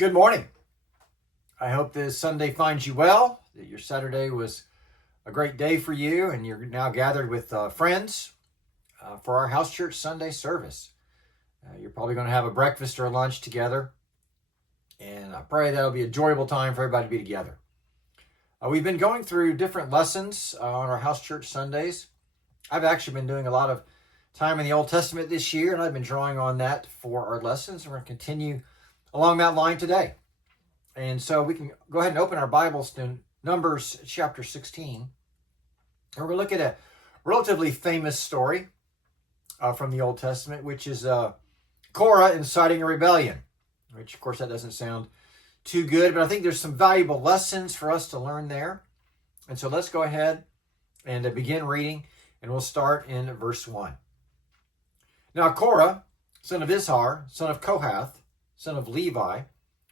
Good morning. I hope this Sunday finds you well, that your Saturday was a great day for you, and you're now gathered with friends for our house church Sunday service. You're probably going to have a breakfast or a lunch together, and I pray that'll be an enjoyable time for everybody to be together. We've been going through different lessons on our house church Sundays. I've actually been doing a lot of time in the Old Testament this year, and I've been drawing on that for our lessons, and we're going to continue along that line today. And so we can go ahead and open our Bibles to Numbers chapter 16. And we're going to look at a relatively famous story from the Old Testament, which is Korah inciting a rebellion, which of course that doesn't sound too good, but I think there's some valuable lessons for us to learn there. And so let's go ahead and begin reading, and we'll start in verse 1. Now Korah, son of Izhar, son of Kohath, son of Levi,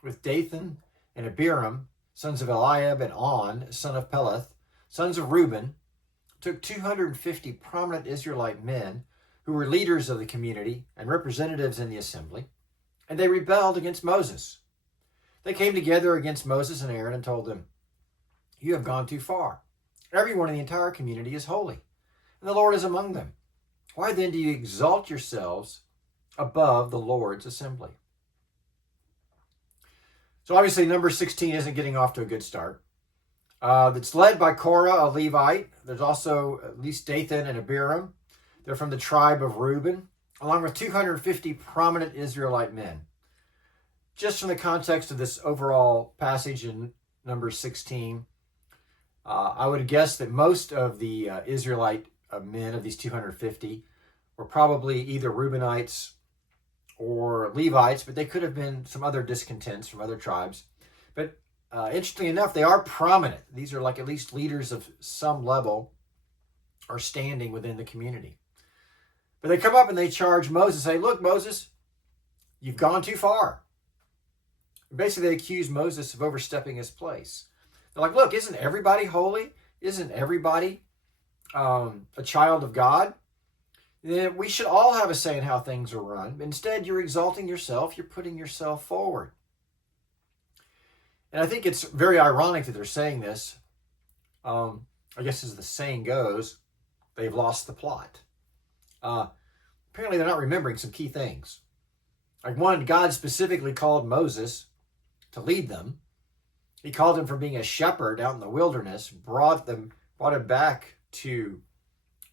with Dathan and Abiram, sons of Eliab, and On, son of Peleth, sons of Reuben, took 250 prominent Israelite men who were leaders of the community and representatives in the assembly, and they rebelled against Moses. They came together against Moses and Aaron and told them, "You have gone too far. Everyone in the entire community is holy, and the Lord is among them. Why then do you exalt yourselves above the Lord's assembly?" So obviously number 16 isn't getting off to a good start. It's led by Korah, a Levite. There's also at least Dathan and Abiram. They're from the tribe of Reuben, along with 250 prominent Israelite men. Just from the context of this overall passage in number 16, I would guess that most of the Israelite men of these 250 were probably either Reubenites or Levites, but they could have been some other discontents from other tribes. But interestingly enough, they are prominent. These are like at least leaders of some level or standing within the community. But they come up and they charge Moses, say, "Look, Moses, you've gone too far." Basically, they accuse Moses of overstepping his place. They're like, "Look, isn't everybody holy? Isn't everybody a child of God? We should all have a say in how things are run. Instead, you're exalting yourself. You're putting yourself forward." And I think it's very ironic that they're saying this. I guess as the saying goes, they've lost the plot. Apparently, they're not remembering some key things. Like one, God specifically called Moses to lead them. He called him from being a shepherd out in the wilderness, brought him back to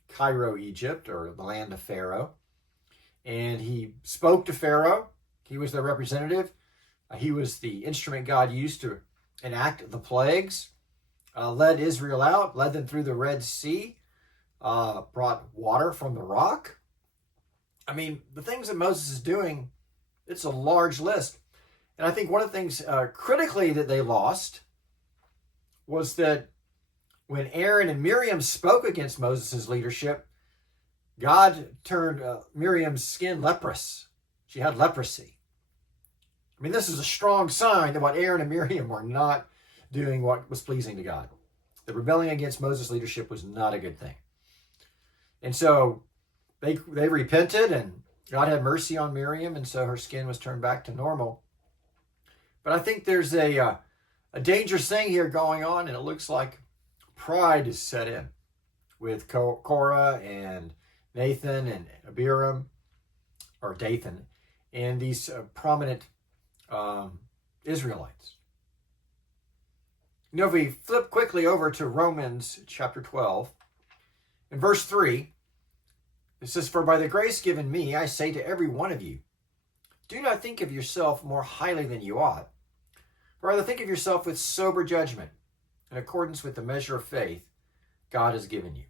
Cairo, Egypt, or the land of Pharaoh. And he spoke to Pharaoh. He was their representative. He was the instrument God used to enact the plagues, led Israel out, led them through the Red Sea, brought water from the rock. I mean, the things that Moses is doing, it's a large list. And I think one of the things critically that they lost was that when Aaron and Miriam spoke against Moses' leadership, God turned Miriam's skin leprous. She had leprosy. I mean, this is a strong sign that what Aaron and Miriam were not doing what was pleasing to God. The rebelling against Moses' leadership was not a good thing. And so they repented, and God had mercy on Miriam, and so her skin was turned back to normal. But I think there's a dangerous thing here going on, and it looks like pride is set in with Korah and Nathan and Abiram, or Dathan, and these prominent Israelites. You know, if we flip quickly over to Romans chapter 12, in verse 3, it says, "For by the grace given me, I say to every one of you, do not think of yourself more highly than you ought, but rather think of yourself with sober judgment, in accordance with the measure of faith God has given you."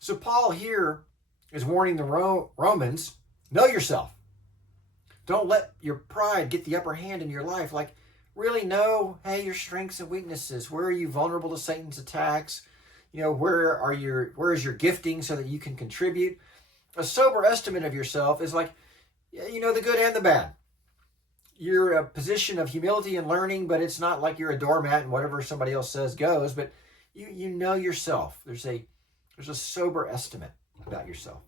So Paul here is warning the Romans, know yourself. Don't let your pride get the upper hand in your life. Like, really know, hey, your strengths and weaknesses. Where are you vulnerable to Satan's attacks? You know, where is your gifting so that you can contribute? A sober estimate of yourself is like, you know, the good and the bad. You're a position of humility and learning, but it's not like you're a doormat and whatever somebody else says goes, but you know yourself. There's a sober estimate about yourself.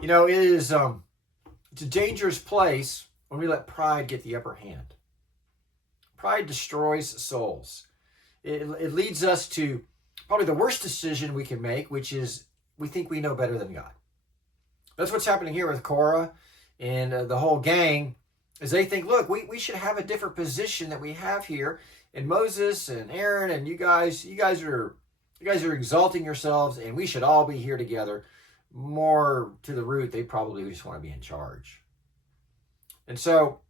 You know, it's a dangerous place when we let pride get the upper hand. Pride destroys souls. It leads us to probably the worst decision we can make, which is we think we know better than God. That's what's happening here with Korah and the whole gang, is they think, look, we should have a different position that we have here. And Moses and Aaron and you guys are exalting yourselves, and we should all be here together. More to the root, they probably just want to be in charge. And so,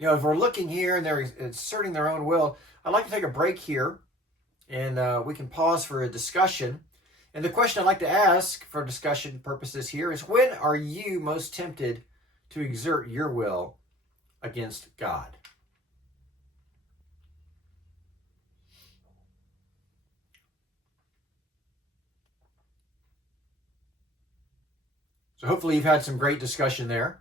if we're looking here and they're asserting their own will, I'd like to take a break here, and we can pause for a discussion. And the question I'd like to ask for discussion purposes here is, when are you most tempted to exert your will against God? So hopefully you've had some great discussion there.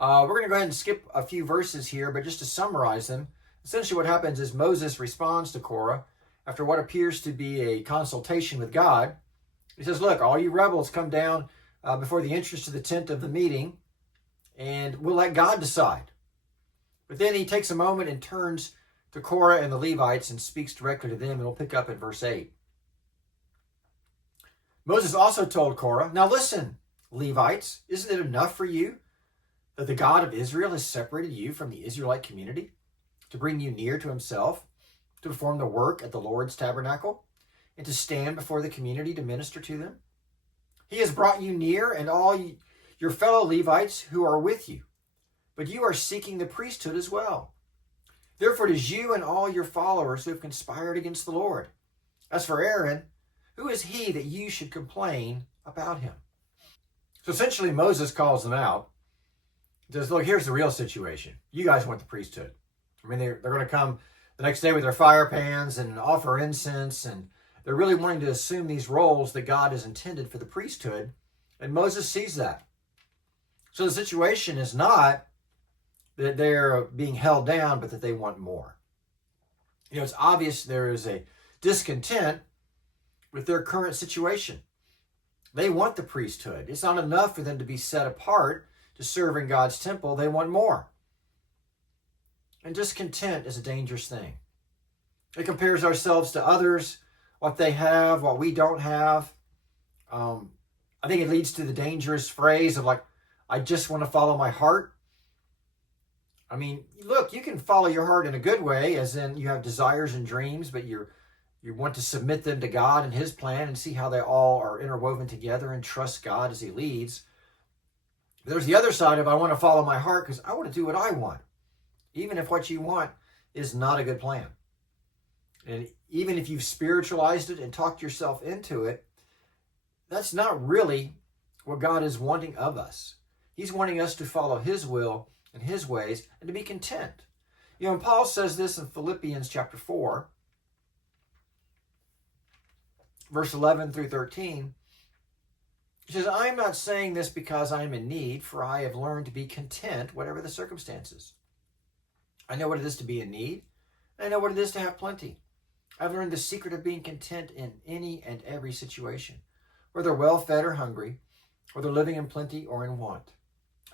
We're going to go ahead and skip a few verses here, but just to summarize them, essentially what happens is Moses responds to Korah after what appears to be a consultation with God. He says, look, all you rebels come down before the entrance to the tent of the meeting, and we'll let God decide. But then he takes a moment and turns to Korah and the Levites and speaks directly to them, and we'll pick up at verse 8. Moses also told Korah, now listen, Levites, isn't it enough for you that the God of Israel has separated you from the Israelite community to bring you near to himself, to perform the work at the Lord's tabernacle, and to stand before the community to minister to them? He has brought you near, and all your fellow Levites who are with you, but you are seeking the priesthood as well. Therefore it is you and all your followers who have conspired against the Lord. As for Aaron, who is he that you should complain about him? So essentially Moses calls them out. He says, look, here's the real situation. You guys want the priesthood. I mean, they're going to come the next day with their fire pans and offer incense, and they're really wanting to assume these roles that God has intended for the priesthood, and Moses sees that. So the situation is not that they're being held down, but that they want more. It's obvious there is a discontent with their current situation. They want the priesthood. It's not enough for them to be set apart to serve in God's temple. They want more. And discontent is a dangerous thing. It compares ourselves to others, what they have, what we don't have. I think it leads to the dangerous phrase of I just want to follow my heart. I mean, look, you can follow your heart in a good way, as in you have desires and dreams, but you want to submit them to God and his plan and see how they all are interwoven together and trust God as he leads. There's the other side of I want to follow my heart because I want to do what I want, even if what you want is not a good plan. And even if you've spiritualized it and talked yourself into it, that's not really what God is wanting of us. He's wanting us to follow his will and his ways and to be content. And Paul says this in Philippians chapter 4, verse 11 through 13. He says, I am not saying this because I am in need, for I have learned to be content, whatever the circumstances. I know what it is to be in need. I know what it is to have plenty. I've learned the secret of being content in any and every situation, whether well-fed or hungry, whether living in plenty or in want.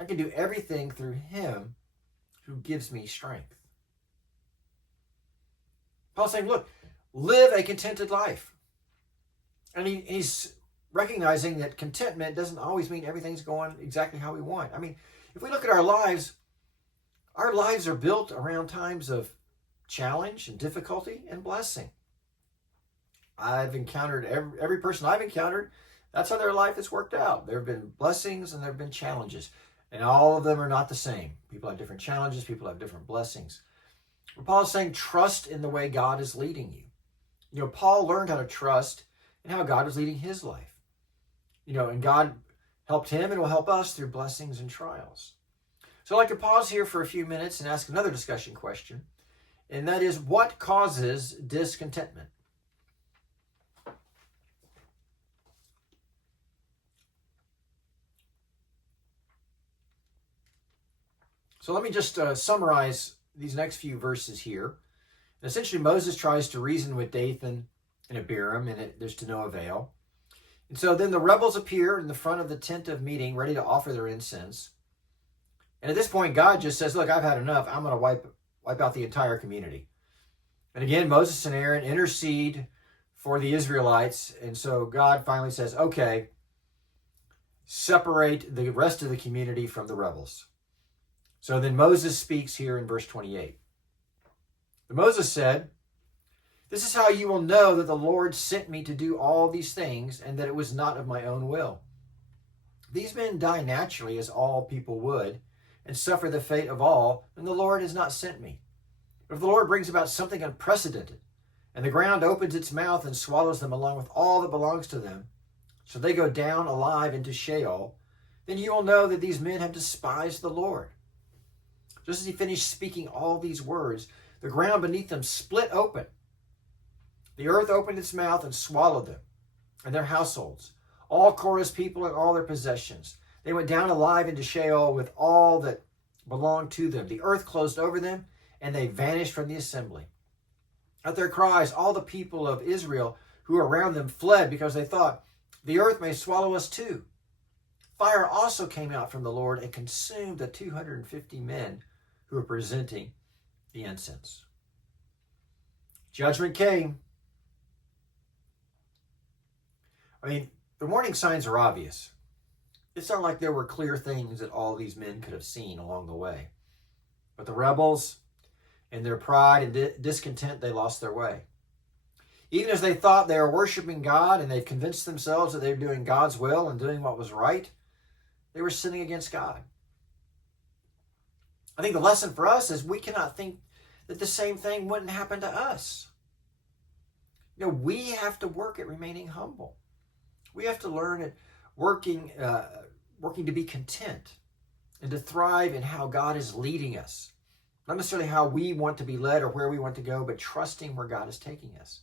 I can do everything through him who gives me strength. Paul's saying, look, live a contented life. And he's recognizing that contentment doesn't always mean everything's going exactly how we want. I mean, if we look at our lives are built around times of challenge and difficulty and blessing. I've encountered every person I've encountered, that's how their life has worked out. There have been blessings and there have been challenges, and all of them are not the same. People have different challenges, people have different blessings. But Paul is saying, trust in the way God is leading you. Paul learned how to trust in how God was leading his life. And God helped him and will help us through blessings and trials. So I'd like to pause here for a few minutes and ask another discussion question, and that is, what causes discontentment? So let me just summarize these next few verses here. And essentially, Moses tries to reason with Dathan and Abiram, and there's to no avail. And so then the rebels appear in the front of the tent of meeting, ready to offer their incense. And at this point, God just says, look, I've had enough. I'm going to wipe out the entire community. And again, Moses and Aaron intercede for the Israelites. And so God finally says, okay, separate the rest of the community from the rebels. So then Moses speaks here in verse 28. And Moses said, this is how you will know that the Lord sent me to do all these things and that it was not of my own will. These men die naturally as all people would and suffer the fate of all, and the Lord has not sent me. But if the Lord brings about something unprecedented, and the ground opens its mouth and swallows them along with all that belongs to them, so they go down alive into Sheol, then you will know that these men have despised the Lord. Just as he finished speaking all these words, the ground beneath them split open. The earth opened its mouth and swallowed them and their households, all Korah's people and all their possessions. They went down alive into Sheol with all that belonged to them. The earth closed over them, and they vanished from the assembly. At their cries, all the people of Israel who were around them fled because they thought, the earth may swallow us too. Fire also came out from the Lord and consumed the 250 men who were presenting the incense. Judgment came. I mean, the warning signs are obvious. It's not like there were clear things that all these men could have seen along the way. But the rebels, in their pride and discontent, they lost their way. Even as they thought they were worshiping God and they've convinced themselves that they were doing God's will and doing what was right, they were sinning against God. I think the lesson for us is we cannot think that the same thing wouldn't happen to us. You know, we have to work at remaining humble. We have to learn at working to be content and to thrive in how God is leading us. Not necessarily how we want to be led or where we want to go, but trusting where God is taking us.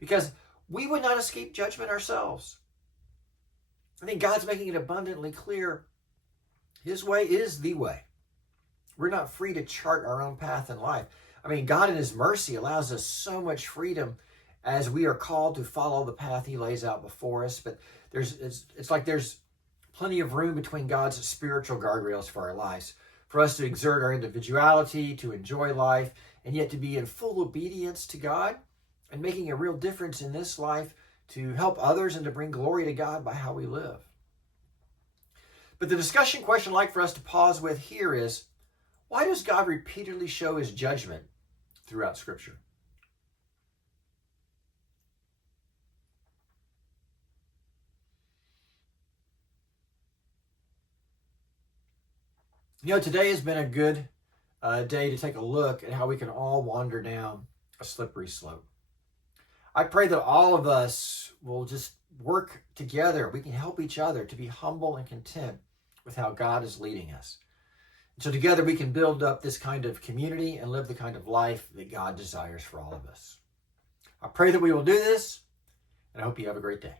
Because we would not escape judgment ourselves. I think God's making it abundantly clear His way is the way. We're not free to chart our own path in life. I mean, God in His mercy allows us so much freedom as we are called to follow the path He lays out before us. But it's like there's plenty of room between God's spiritual guardrails for our lives, for us to exert our individuality, to enjoy life, and yet to be in full obedience to God and making a real difference in this life to help others and to bring glory to God by how we live. But the discussion question I'd like for us to pause with here is, why does God repeatedly show His judgment throughout Scripture? You know, today has been a good day to take a look at how we can all wander down a slippery slope. I pray that all of us will just work together. We can help each other to be humble and content with how God is leading us. So together we can build up this kind of community and live the kind of life that God desires for all of us. I pray that we will do this, and I hope you have a great day.